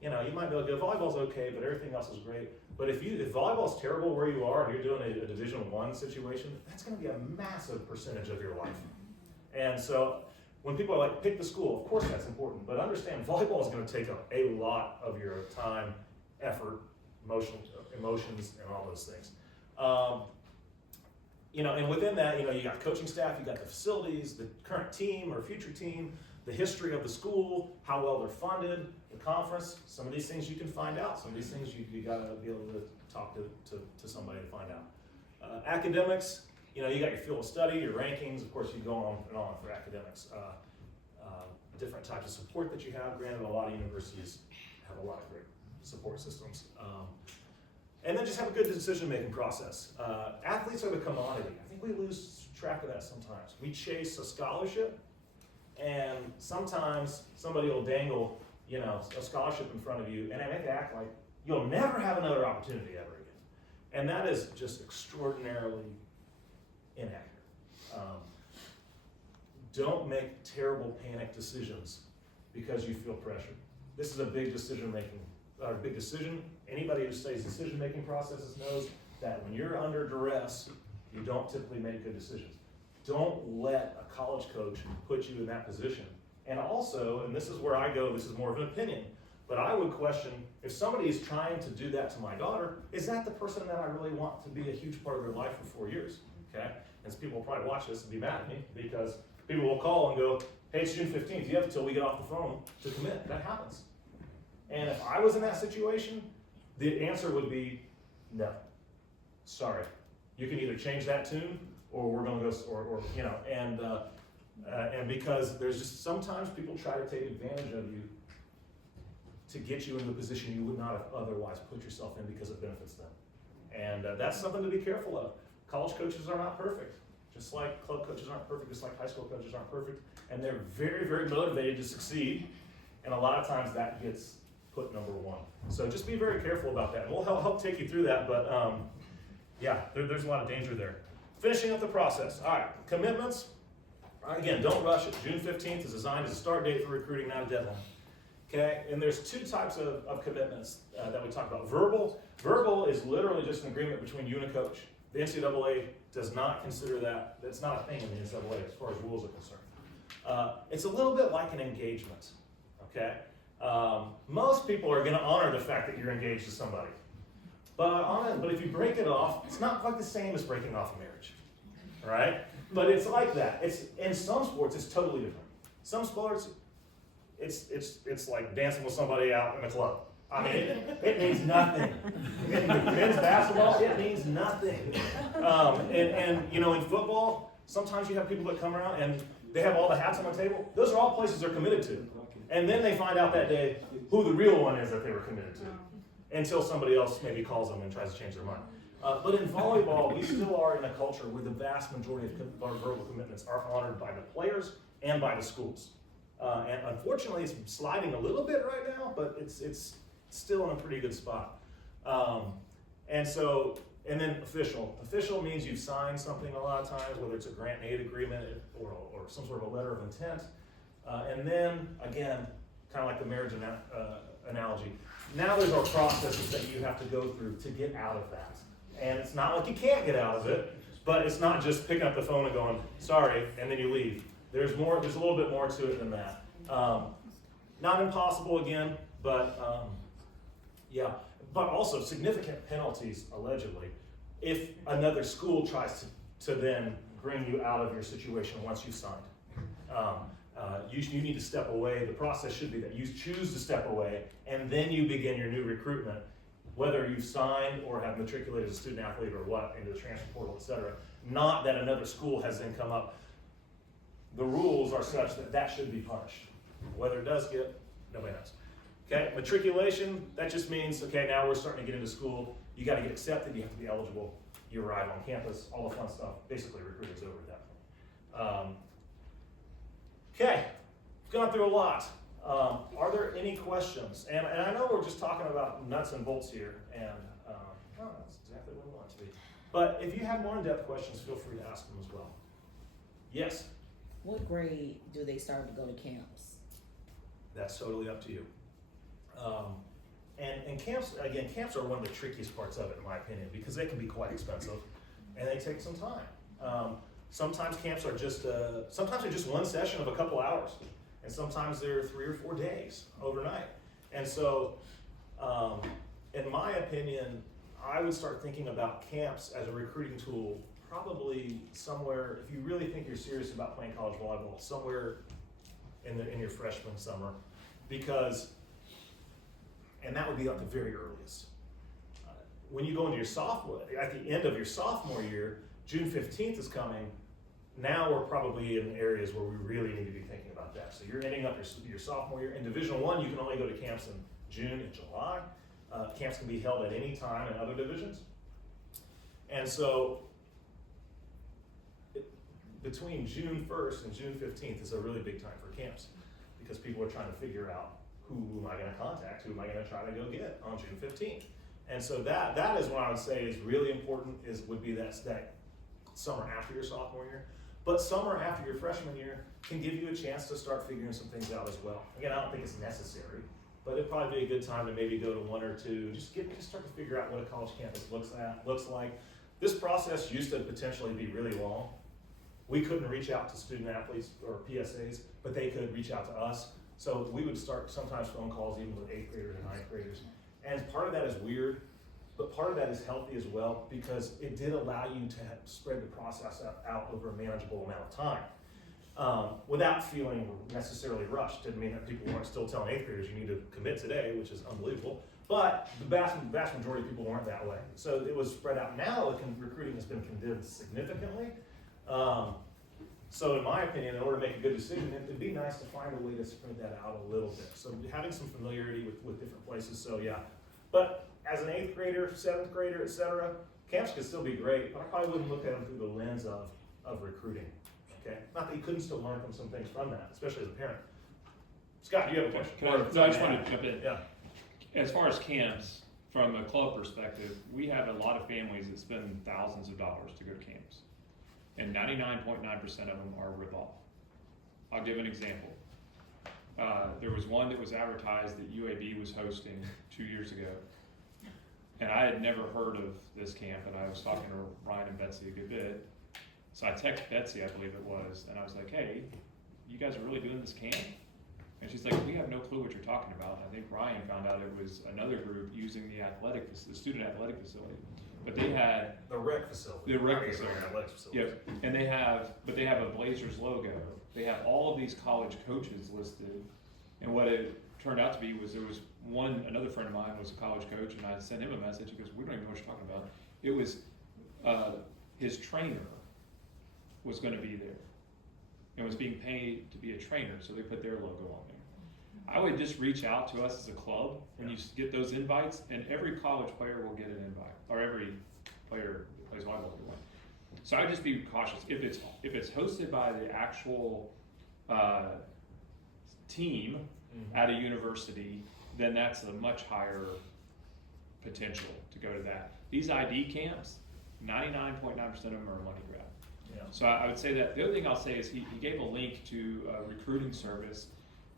You know, you might be able to go, volleyball's okay, but everything else is great. But if volleyball's terrible where you are and you're doing a Division I situation, that's gonna be a massive percentage of your life. And so when people are like, pick the school, of course that's important, but understand volleyball is gonna take up a lot of your time, effort, emotions, and all those things. You know, and within that, you know, you got coaching staff, you got the facilities, the current team or future team, the history of the school, how well they're funded, the conference. Some of these things you can find out. Some of these things you gotta be able to talk to somebody to find out. Academics, you know, you got your field of study, your rankings. Of course, you go on and on for academics. Different types of support that you have. Granted, a lot of universities have a lot of great support systems. And then just have a good decision-making process. Athletes are the commodity. I think we lose track of that sometimes. We chase a scholarship, and sometimes somebody will dangle, you know, a scholarship in front of you, and they make it act like you'll never have another opportunity ever again. And that is just extraordinarily inaccurate. Don't make terrible panic decisions because you feel pressure. This is a big decision. Anybody who studies decision-making processes knows that when you're under duress, you don't typically make good decisions. Don't let a college coach put you in that position. And also, and this is where I go, this is more of an opinion, but I would question, if somebody is trying to do that to my daughter, is that the person that I really want to be a huge part of their life for 4 years, okay? And so people will probably watch this and be mad at me, because people will call and go, hey, it's June 15th, you have until we get off the phone to commit. That happens. And if I was in that situation, the answer would be no. Sorry. You can either change that tune, or we're gonna go, or you know, and because there's just sometimes people try to take advantage of you to get you in the position you would not have otherwise put yourself in because it benefits them. And that's something to be careful of. College coaches are not perfect. Just like club coaches aren't perfect, just like high school coaches aren't perfect. And they're very, very motivated to succeed. And a lot of times that gets put number one. So just be very careful about that. We'll help take you through that, but yeah, there's a lot of danger there. Finishing up the process. All right, commitments. Again, don't rush it. June 15th is designed as a start date for recruiting, not a deadline. Okay, and there's two types of commitments that we talk about. Verbal is literally just an agreement between you and a coach. The NCAA does not consider that. That's not a thing in the NCAA as far as rules are concerned. It's a little bit like an engagement, okay? Most people are gonna honor the fact that you're engaged to somebody. But if you break it off, it's not quite the same as breaking off a marriage, right? But it's like that. It's in some sports, it's totally different. Some sports, it's like dancing with somebody out in a club. I mean, it means nothing. In men's basketball, it means nothing. And you know, in football, sometimes you have people that come around and they have all the hats on the table. Those are all places they're committed to. And then they find out that day who the real one is that they were committed to, until somebody else maybe calls them and tries to change their mind. But in volleyball, we still are in a culture where the vast majority of our verbal commitments are honored by the players and by the schools. And unfortunately, it's sliding a little bit right now, but it's still in a pretty good spot. And then official. Official means you've signed something a lot of times, whether it's a grant and aid agreement or some sort of a letter of intent. And then, again, kind of like the marriage analogy, now there's our processes that you have to go through to get out of that. And it's not like you can't get out of it, but it's not just picking up the phone and going, sorry, and then you leave. There's a little bit more to it than that. Not impossible again, but yeah. But also significant penalties, allegedly, if another school tries to then bring you out of your situation once you've signed. You need to step away. The process should be that you choose to step away, and then you begin your new recruitment, whether you've signed or have matriculated as a student athlete or what, into the transfer portal, et cetera. Not that another school has then come up. The rules are such that should be punished. Whether it does get, nobody knows. Okay, matriculation, that just means, okay, now we're starting to get into school. You got to get accepted, you have to be eligible. You arrive on campus, all the fun stuff. Basically, recruiting's over at that point. Okay, gone through a lot. Are there any questions? And I know we're just talking about nuts and bolts here, and that's exactly what we want it to be. But if you have more in-depth questions, feel free to ask them as well. Yes? What grade do they start to go to camps? That's totally up to you. And camps, again, camps are one of the trickiest parts of it, in my opinion, because they can be quite expensive, and they take some time. Sometimes camps are sometimes they're just one session of a couple hours, and sometimes they're 3 or 4 days overnight. And so, in my opinion, I would start thinking about camps as a recruiting tool, probably somewhere, if you really think you're serious about playing college volleyball, somewhere in your freshman summer, because, and that would be at the very earliest. When you go into your sophomore, at the end of your sophomore year, June 15th is coming. Now we're probably in areas where we really need to be thinking about that. So you're ending up your sophomore year. In Division I, you can only go to camps in June and July. Camps can be held at any time in other divisions. And so between June 1st and June 15th is a really big time for camps, because people are trying to figure out, who am I going to contact? Who am I going to try to go get on June 15th? And so that is what I would say is really important, would be that summer after your sophomore year. But summer after your freshman year can give you a chance to start figuring some things out as well. Again, I don't think it's necessary, but it'd probably be a good time to maybe go to 1 or 2, just start to figure out what a college campus looks like. This process used to potentially be really long. We couldn't reach out to student athletes or PSAs, but they could reach out to us. So we would start sometimes phone calls even with 8th graders and 9th graders. And part of that is weird, but part of that is healthy as well, because it did allow you to spread the process out over a manageable amount of time, without feeling necessarily rushed. Didn't mean that people weren't still telling 8th graders you need to commit today, which is unbelievable. But the vast majority of people weren't that way. So it was spread out. Now recruiting has been condensed significantly. So in my opinion, in order to make a good decision, it'd be nice to find a way to spread that out a little bit. So having some familiarity with different places, so yeah. But as an 8th grader, 7th grader, etc., camps could still be great, but I probably wouldn't look at them through the lens of recruiting, okay? Not that you couldn't still learn some things from that, especially as a parent. Scott, do you have a question? I just want to jump in. Yeah. As far as camps, from a club perspective, we have a lot of families that spend thousands of dollars to go to camps. And 99.9% of them are rip-off. I'll give an example. There was one that was advertised that UAB was hosting 2 years ago. And I had never heard of this camp, and I was talking to Ryan and Betsy a good bit. So I texted Betsy, I believe it was, and I was like, hey, you guys are really doing this camp? And she's like, we have no clue what you're talking about. And I think Ryan found out it was another group using the student athletic facility. But they had the rec facility. The rec facility. Athletic facility. Yep. And they have a Blazers logo. They have all of these college coaches listed. And what it turned out to be was there was another friend of mine was a college coach, and I sent him a message. He goes, we don't even know what you're talking about. It was his trainer was going to be there and was being paid to be a trainer, so they put their logo on there. I would just reach out to us as a club when you get those invites, and every college player will get an invite, or every player that plays volleyball will get one. So I'd just be cautious. If it's hosted by the actual team at a university, then that's a much higher potential to go to that. These ID camps, 99.9% of them are a money grab. Yeah. So I would say that. The other thing I'll say is he gave a link to a recruiting service.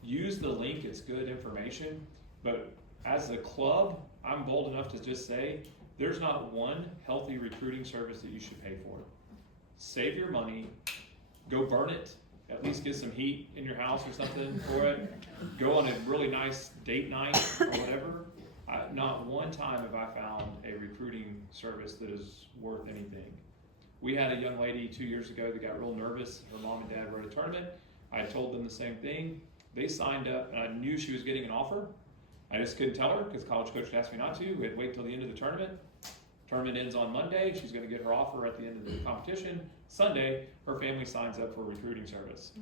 Use the link, it's good information, but as a club, I'm bold enough to just say, there's not one healthy recruiting service that you should pay for. Save your money, go burn it, at least get some heat in your house or something for it. Go on a really nice date night or whatever. Not one time have I found a recruiting service that is worth anything. We had a young lady 2 years ago that got real nervous. Her mom and dad were at a tournament. I told them the same thing. They signed up, and I knew she was getting an offer. I just couldn't tell her because college coach asked me not to. We had to wait till the end of the tournament. Tournament ends on Monday. She's going to get her offer at the end of the competition. Sunday, her family signs up for a recruiting service.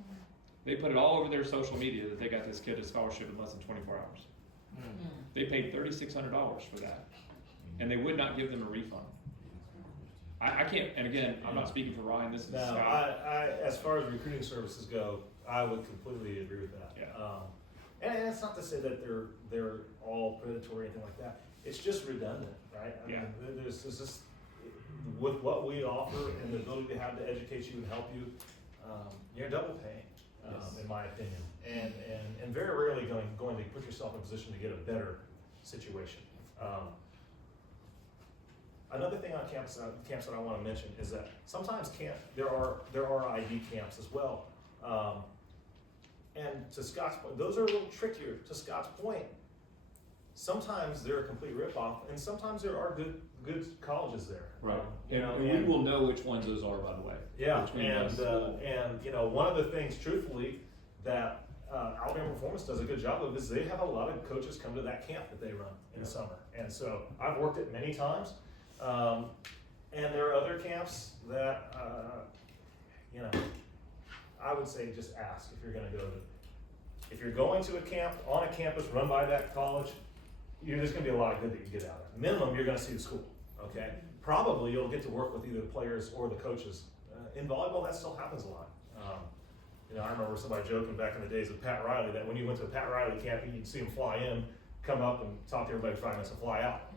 They put it all over their social media that they got this kid a scholarship in less than 24 hours. They paid $3,600 for that, and they would not give them a refund. I can't, and again, I'm not speaking for Ryan. This is no. I as far as recruiting services go, I would completely agree with that. Yeah. And it's not to say that they're all predatory or anything like that. It's just redundant, right? I mean, there's just with what we offer and the ability to have to educate you and help you, you're double paying, in my opinion, and very rarely going to put yourself in a position to get a better situation. Another thing on camps that I want to mention is that sometimes there are ID camps as well. And to Scott's point, those are a little trickier. To Scott's point, sometimes they're a complete ripoff, and sometimes there are good colleges there. Right. And we will know which ones those are, by the way. Yeah, and one of the things, truthfully, that Alabama Performance does a good job of is they have a lot of coaches come to that camp that they run in the summer. And so I've worked it many times. And there are other camps that, I would say just ask if you're gonna go to. If you're going to a camp, on a campus run by that college, there's gonna be a lot of good that you get out of it. Minimum, you're gonna see the school, okay? Probably you'll get to work with either the players or the coaches. In volleyball, that still happens a lot. I remember somebody joking back in the days of Pat Riley that when you went to a Pat Riley camp, you'd see him fly in, come up and talk to everybody for 5 minutes and fly out.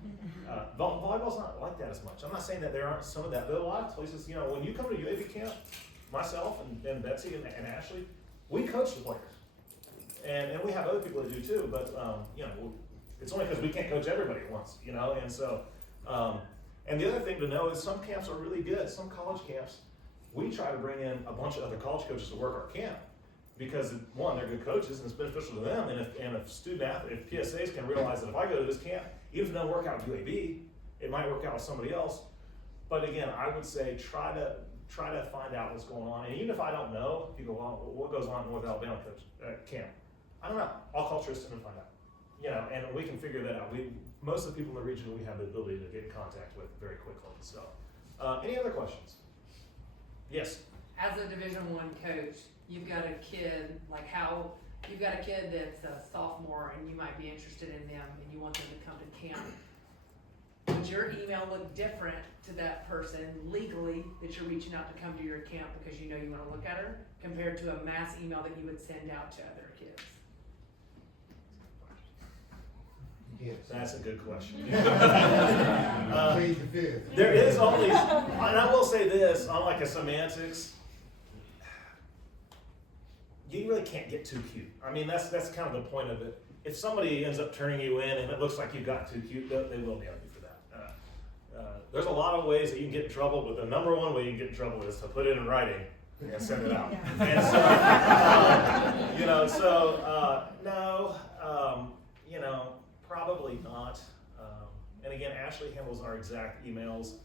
Volleyball's not like that as much. I'm not saying that there aren't some of that, but a lot of places, when you come to UAB camp, myself and Betsy and Ashley, we coach the players. And we have other people that do too, but it's only because we can't coach everybody at once, and so, and the other thing to know is some camps are really good, some college camps, we try to bring in a bunch of other college coaches to work our camp. Because one, they're good coaches and it's beneficial to them, and if student athletes, if PSAs can realize that if I go to this camp, even if it doesn't work out with UAB, it might work out with somebody else. But again, I would say try to find out what's going on, and even if I don't know, if you go, well, what goes on at North Alabama camp? I don't know. I'll call Tristan and find out. And we can figure that out. Most of the people in the region we have the ability to get in contact with very quickly. So, any other questions? Yes. As a Division I coach, you've got a kid, you've got a kid that's a sophomore and you might be interested in them and you want them to come to camp. Would your email look different to that person legally that you're reaching out to come to your camp because you know you want to look at her, compared to a mass email that you would send out to other kids? Yes. That's a good question. Plead the fifth. There is only, and I will say this, on like a semantics, you really can't get too cute. I mean, that's kind of the point of it. If somebody ends up turning you in and it looks like you got too cute, they will nail you for that. There's a lot of ways that you can get in trouble, but the number one way you can get in trouble is to put it in writing and send it out. And so, probably not. And again, Ashley handles our exact emails.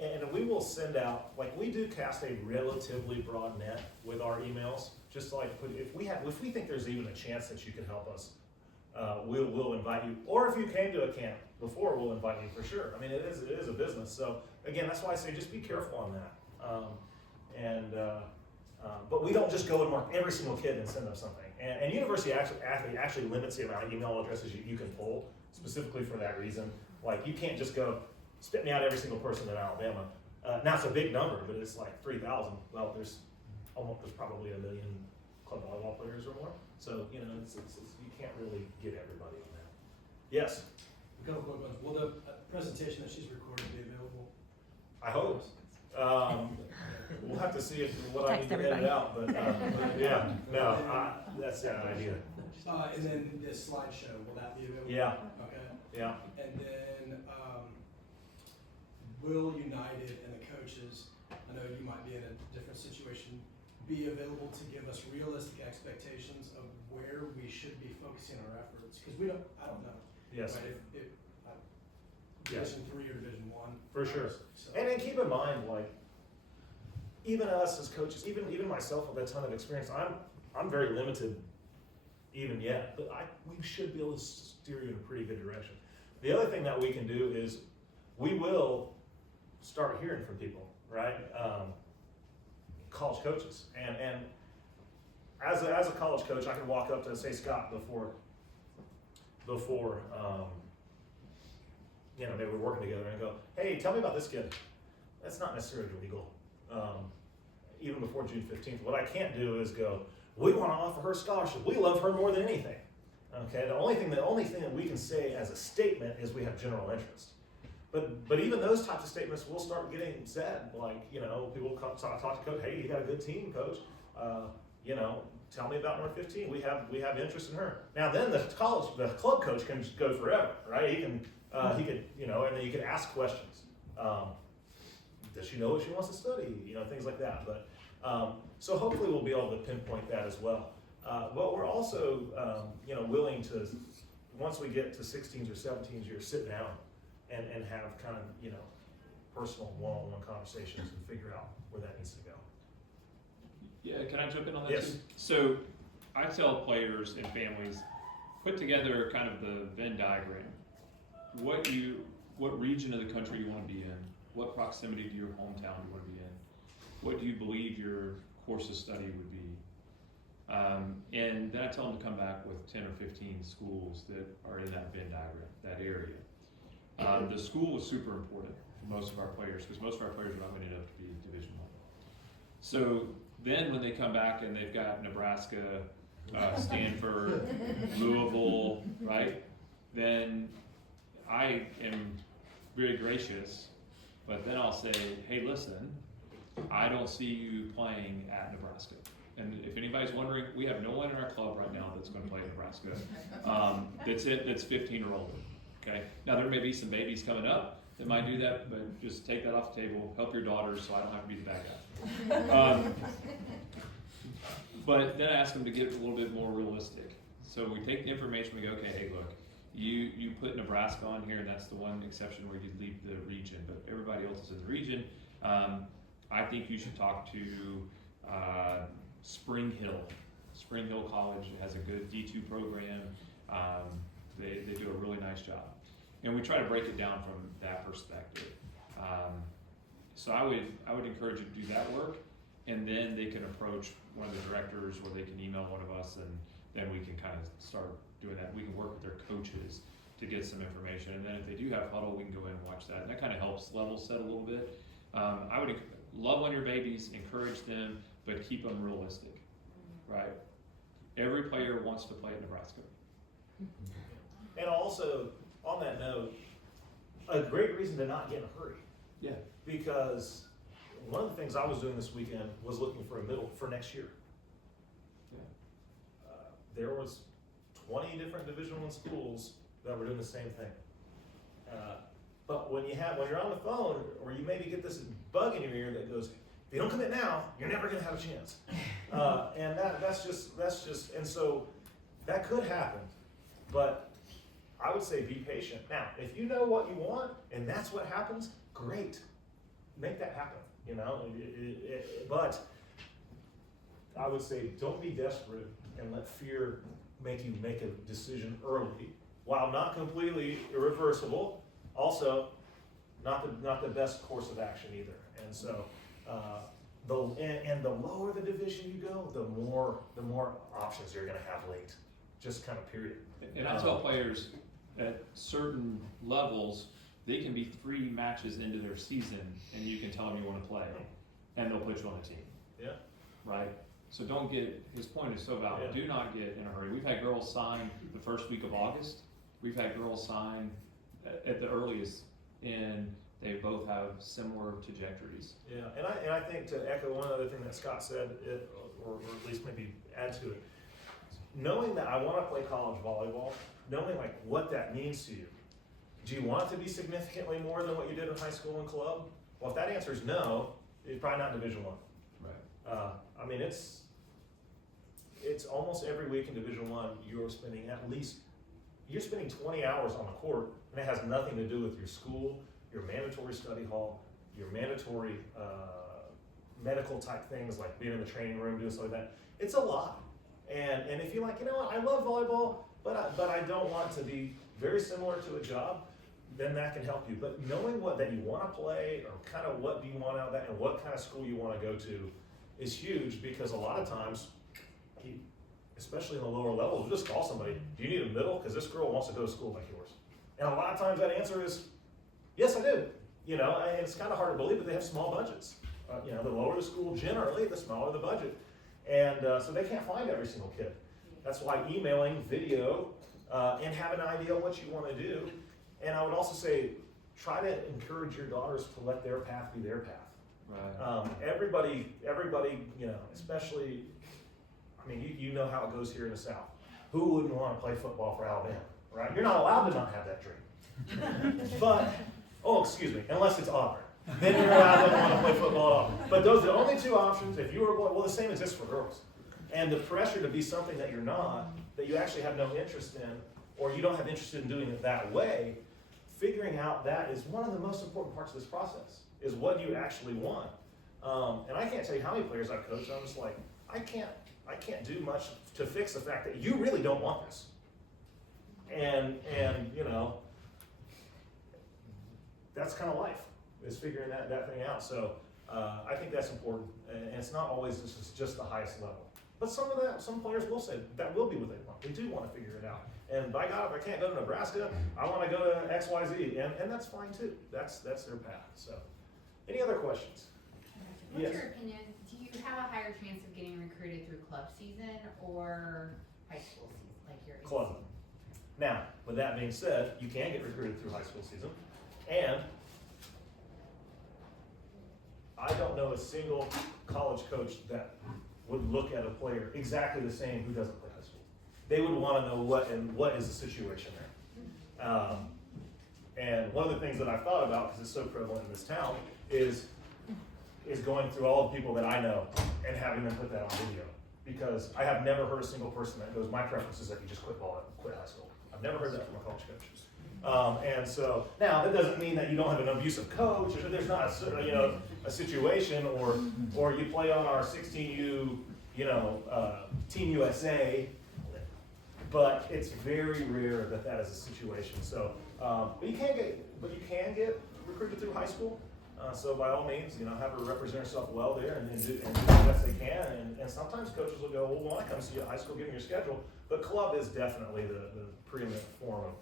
And we will send out, we do cast a relatively broad net with our emails, just like if we think there's even a chance that you can help us, we'll invite you. Or if you came to a camp before, we'll invite you for sure. I mean, it is a business. So again, that's why I say just be careful on that. But we don't just go and mark every single kid and send them something. And university actually limits the amount of email addresses you can pull specifically for that reason. Like you can't just go spit me out every single person in Alabama. Now it's a big number, but it's like 3,000. Well, there's probably 1 million club volleyball players or more. So you can't really get everybody on that. Yes. A couple quick ones. Will the presentation that she's recorded be available? I hope. We'll have to see what I need to edit out, but yeah, no, that's the idea. And then this slideshow, will that be available? Yeah. Okay. Yeah. And then, will United and the coaches, I know you might be in a different situation, be available to give us realistic expectations of where we should be focusing our efforts? Because I don't know. Yes. Right? If Yes. Division 3 or Division 1. For sure. So. And then keep in mind, even us as coaches, even myself with a ton of experience, I'm very limited even yet, but we should be able to steer you in a pretty good direction. The other thing that we can do is we will start hearing from people, right? College coaches, and as a college coach, I can walk up to say Scott before maybe we're working together and go, hey, tell me about this kid. That's not necessarily legal. Even before June 15th. What I can't do is go, we want to offer her scholarship. We love her more than anything. Okay, the only thing that we can say as a statement is we have general interest. But even those types of statements will start getting said. People talk to coach, hey, you got a good team, coach. tell me about North 15. We have interest in her. Now then the club coach can just go forever, right? He could, and then you could ask questions. Does she know what she wants to study? Things like that. But so hopefully we'll be able to pinpoint that as well. But we're also, willing to, once we get to 16s or 17s, you're sit down and have kind of, personal one-on-one conversations and figure out where that needs to go. Yeah, can I jump in on that Yes. too? So I tell players and families, put together kind of the Venn diagram. What region of the country you want to be in, what proximity to your hometown you want to be in, what do you believe your course of study would be. And then I tell them to come back with 10 or 15 schools that are in that Venn diagram, that area. The school is super important for most of our players because most of our players are not going to end up to be Division I. So then when they come back and they've got Nebraska, Stanford, Louisville, right? Then I am very gracious, but then I'll say, hey, listen, I don't see you playing at Nebraska. And if anybody's wondering, we have no one in our club right now that's going to play at Nebraska. That's 15 or older. Okay. Now there may be some babies coming up that might do that, but just take that off the table. Help your daughters, so I don't have to be the bad guy. But then I ask them to get a little bit more realistic. So we take the information. We go, okay, hey, look, you put Nebraska on here, and that's the one exception where you leave the region, but everybody else is in the region. I think you should talk to Spring Hill. Spring Hill College has a good D2 program. They do a really nice job. And we try to break it down from that perspective. So I would encourage you to do that work, and then they can approach one of the directors, or they can email one of us, and then we can kind of start doing that. We can work with their coaches to get some information, and then if they do have huddle, we can go in and watch that. And that kind of helps level set a little bit. I would love on your babies, encourage them, but keep them realistic, right? Every player wants to play at Nebraska. And also, on that note, a great reason to not get in a hurry. Yeah. Because one of the things I was doing this weekend was looking for a middle for next year. Yeah. There was 20 different Division I schools that were doing the same thing. But when you're on the phone, or you maybe get this bug in your ear that goes, if you don't commit now, you're never going to have a chance. And that's just, and so that could happen. But I would say be patient. Now, if you know what you want and that's what happens, great. Make that happen, but I would say don't be desperate and let fear make you make a decision early, while not completely irreversible, also not the best course of action either. And so the lower the division you go, the more options you're going to have late. Just kind of period. And I tell players at certain levels, they can be 3 matches into their season, and you can tell them you want to play, and they'll put you on the team. Yeah. Right? So don't get, his point is so valid. Yeah. Do not get in a hurry. We've had girls sign the first week of August. We've had girls sign at the earliest, and they both have similar trajectories. Yeah, and I think to echo one other thing that Scott said, or at least maybe add to it, knowing that I want to play college volleyball, knowing like what that means to you. Do you want it to be significantly more than what you did in high school and club? Well, if that answer is no, it's probably not Division I. Right. I mean, it's almost every week in Division I, you're spending 20 hours on the court, and it has nothing to do with your school, your mandatory study hall, your mandatory medical type things like being in the training room, doing stuff like that. It's a lot. And if you're like, I love volleyball, but I don't want to be very similar to a job, then that can help you. But knowing that you want to play, or kind of what do you want out of that, and what kind of school you want to go to is huge, because a lot of times, especially in the lower levels, just call somebody, do you need a middle? Because this girl wants to go to school like yours. And a lot of times that answer is, yes, I do. And it's kind of hard to believe, but they have small budgets. The lower the school, generally, the smaller the budget. And so they can't find every single kid. That's why emailing, video, and have an idea what you want to do. And I would also say, try to encourage your daughters to let their path be their path. Right. Everybody, especially, I mean, you know how it goes here in the South. Who wouldn't want to play football for Alabama, right? You're not allowed to not have that dream. But, excuse me, unless it's Auburn. Then you're allowed to want to play football at all. But those are the only two options. If you were a boy, well, the same exists for girls. And the pressure to be something that you're not, that you actually have no interest in, or you don't have interest in doing it that way, figuring out that is one of the most important parts of this process, is what you actually want. And I can't tell you how many players I've coached, I'm just like, I can't do much to fix the fact that you really don't want this. And you know, that's kind of life, is figuring that thing out. So I think that's important, and it's not always just the highest level. But some players will say that will be what they want. They do want to figure it out. And by God, if I can't go to Nebraska, I want to go to XYZ, and that's fine too. That's their path. So, any other questions? What's Yes. your opinion? Do you have a higher chance of getting recruited through club season or high school season, like your Club. Now, with that being said, you can get recruited through high school season, and I don't know a single college coach that would look at a player exactly the same who doesn't play high school. They would want to know what is the situation there. And one of the things that I've thought about, because it's so prevalent in this town, is going through all the people that I know and having them put that on video. Because I have never heard a single person that goes, my preference is that you just quit high school. I've never heard that from a college coach. And so, now that doesn't mean that you don't have an abusive coach, or there's not a situation, or you play on our 16U, Team USA, but it's very rare that is a situation. So, but you can get recruited through high school. So by all means, have her represent herself well there and do the best they can. And sometimes coaches will go, well, we want to come see you at high school, give me your schedule. But club is definitely the preeminent form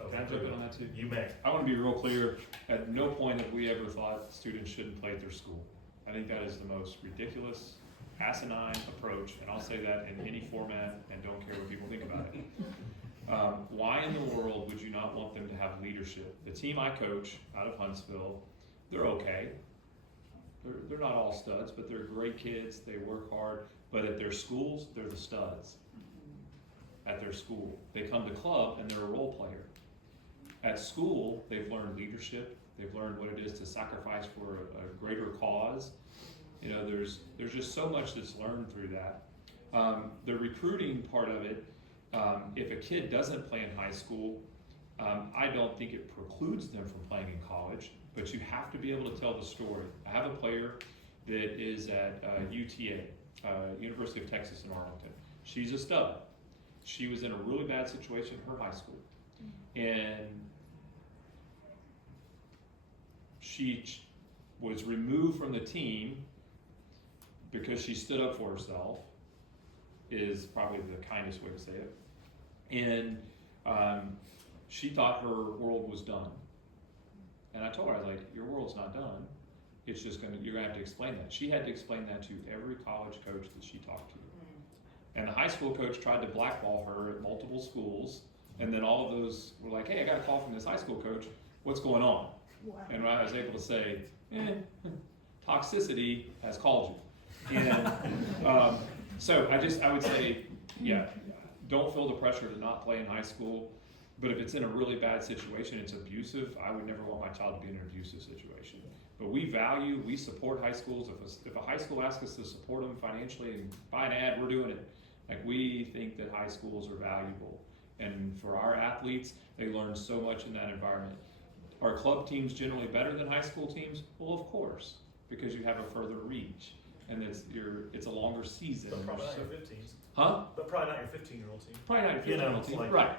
of Can I jump in on that too? You may. I want to be real clear, at no point have we ever thought students shouldn't play at their school. I think that is the most ridiculous, asinine approach, and I'll say that in any format and don't care what people think about it. Why in the world would you not want them to have leadership? The team I coach out of Huntsville, they're okay. They're not all studs, but they're great kids, they work hard, but at their schools, they're the studs. At their school. They come to club and they're a role player. At school, they've learned leadership, they've learned what it is to sacrifice for a greater cause. There's just so much that's learned through that. The recruiting part of it, if a kid doesn't play in high school, I don't think it precludes them from playing in college, but you have to be able to tell the story. I have a player that is at UTA, University of Texas in Arlington. She's a stud. She was in a really bad situation in her high school. And she was removed from the team because she stood up for herself, is probably the kindest way to say it. And she thought her world was done. And I told her, I was like, your world's not done. It's just you're gonna have to explain that. She had to explain that to every college coach that she talked to. And the high school coach tried to blackball her at multiple schools. And then all of those were like, hey, I got a call from this high school coach. What's going on? Wow. And I was able to say, toxicity has called you. And so I would say, yeah, don't feel the pressure to not play in high school. But if it's in a really bad situation, it's abusive, I would never want my child to be in an abusive situation. But we support high schools. If a high school asks us to support them financially and buy an ad, we're doing it. Like, we think that high schools are valuable. And for our athletes, they learn so much in that environment. Are club teams generally better than high school teams? Well, of course, because you have a further reach. And it's a longer season. But probably not your 15s. Huh? But probably not your 15-year-old team. Probably not your 15-year-old team. like- Right.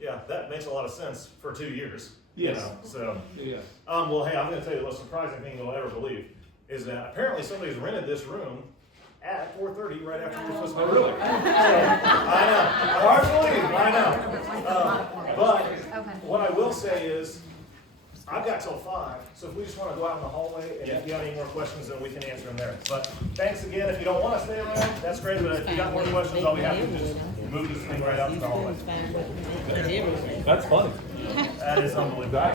Yeah, that makes a lot of sense for 2 years. Yes. So, Yeah. well, hey, I'm going to tell you the most surprising thing you'll ever believe is that apparently somebody's rented this room at 4:30 right after we were supposed to go. Really? I know. Hard to believe. I know. But what I will say is, I've got till 5, so if we just want to go out in the hallway, and if you have any more questions, then we can answer them there. But thanks again. If you don't want to stay around, that's great. But if you got more questions, all we have to do is move this thing right out in the hallway. That's funny. That is unbelievable.